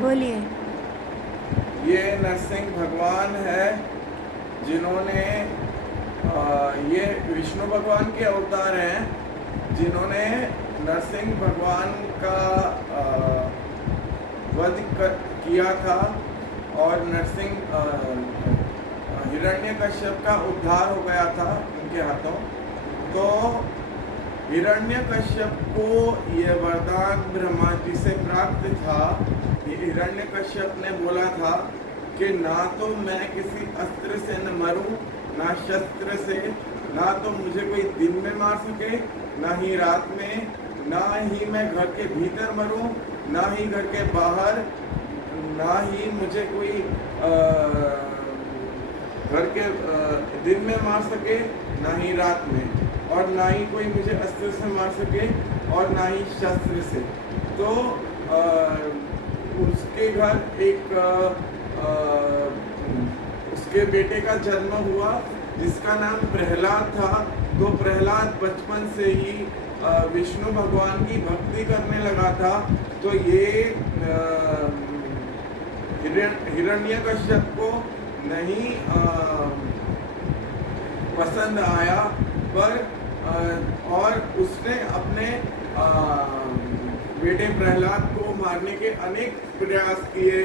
बोलिए। ये नरसिंह भगवान है जिन्होंने ये विष्णु भगवान के अवतार हैं जिन्होंने नरसिंह भगवान का किया था और हिरण्यकश्यप का उद्धार हो गया था उनके हाथों। तो हिरण्यकश्यप को ये वरदान ब्रह्मा जी से प्राप्त था। हिरण्यकश्यप ने बोला था कि ना तो मैं किसी अस्त्र से न मरूं, ना शस्त्र से, ना तो मुझे कोई दिन में मार सके, ना ही रात में, ना ही मैं घर के भीतर मरूं, ना ही घर के बाहर, ना ही मुझे कोई घर के दिन में मार सके, ना ही रात में, और ना ही कोई मुझे अस्त्र से मार सके और ना ही शस्त्र से। तो उसके घर एक उसके बेटे का जन्म हुआ जिसका नाम प्रहलाद था। तो प्रहलाद बचपन से ही विष्णु भगवान की भक्ति करने लगा था। तो ये हिरण्यकश्यप को नहीं पसंद आया, पर और उसने अपने बेटे प्रहलाद को मारने के अनेक प्रयास किए,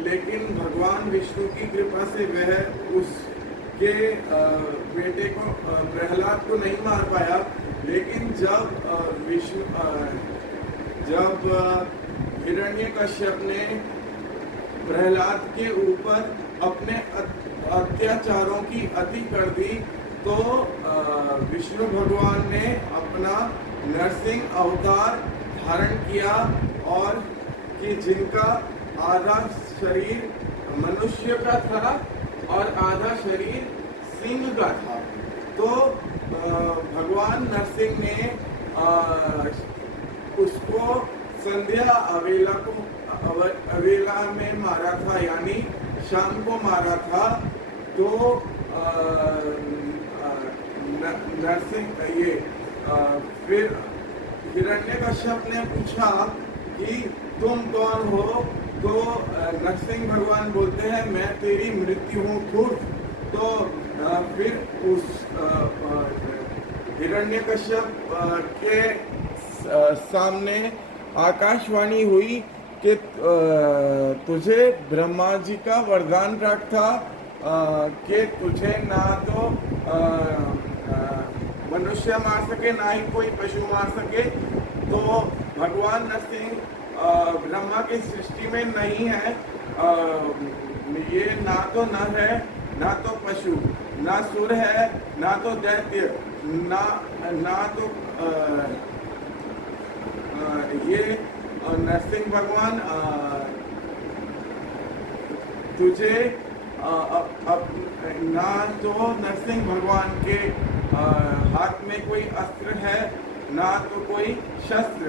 लेकिन भगवान विष्णु की कृपा से वह उसके बेटे को प्रहलाद को नहीं मार पाया। लेकिन जब हिरण्यकश्यप ने प्रहलाद के ऊपर अपने अत्याचारों की अति कर दी, तो विष्णु भगवान ने अपना नरसिंह अवतार धारण किया और कि जिनका आधा शरीर मनुष्य का था और आधा शरीर सिंह का था। तो भगवान नरसिंह ने उसको संध्या अवेला में मारा था, यानी शाम को मारा था। तो नरसिंह फिर हिरण्यकश्यप ने पूछा कि तुम कौन हो? तो नरसिंह भगवान बोलते हैं मैं तेरी मृत्यु हूँ धूर्त। तो फिर उस हिरण्यकश्यप के सामने आकाशवाणी हुई कि तुझे ब्रह्मा जी का वरदान प्राप्त था कि तुझे ना तो मनुष्य मार सके, ना ही कोई पशु मार सके। तो भगवान नरसिंह ब्रह्मा की सृष्टि में नहीं है। ये ना तो नर है, ना तो पशु, ना सुर है, ना तो दैत्य, ना तो ये नरसिंह भगवान तुझे ना तो नरसिंह भगवान के हाथ में कोई अस्त्र है, ना तो कोई शस्त्र।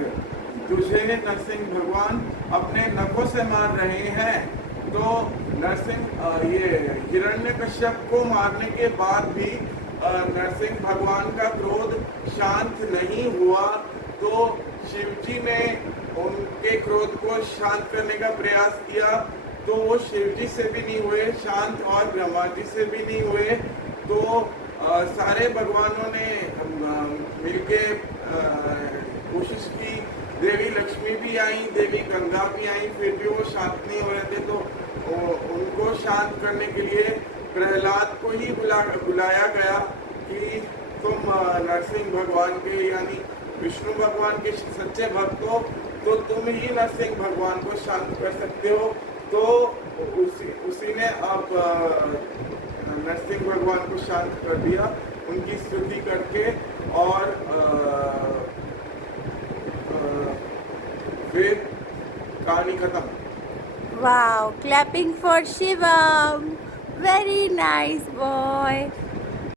तुझे नरसिंह भगवान अपने नखों से मार रहे हैं। तो नरसिंह ये हिरण्यकश्यप को मारने के बाद भी नरसिंह भगवान का क्रोध शांत नहीं हुआ। तो शिवजी ने उनके क्रोध को शांत करने का प्रयास किया, तो वो शिवजी से भी नहीं हुए शांत और ब्रह्मा जी से भी नहीं हुए। तो सारे भगवानों ने मिलके कोशिश की। देवी लक्ष्मी भी आई, देवी गंगा भी आई, फिर भी वो शांत नहीं हो रहे थे। तो उनको शांत करने के लिए प्रहलाद को ही बुलाया गया कि तुम नरसिंह भगवान के यानी विष्णु भगवान के सच्चे भक्त हो, तो तुम ही नरसिंह भगवान को शांत कर सकते हो। तो उसी ने अब नरसिंह भगवान को शांत कर दिया उनकी स्तुति करके। और फिर कहानी खत्म। Wow, clapping for Shivam, very nice boy.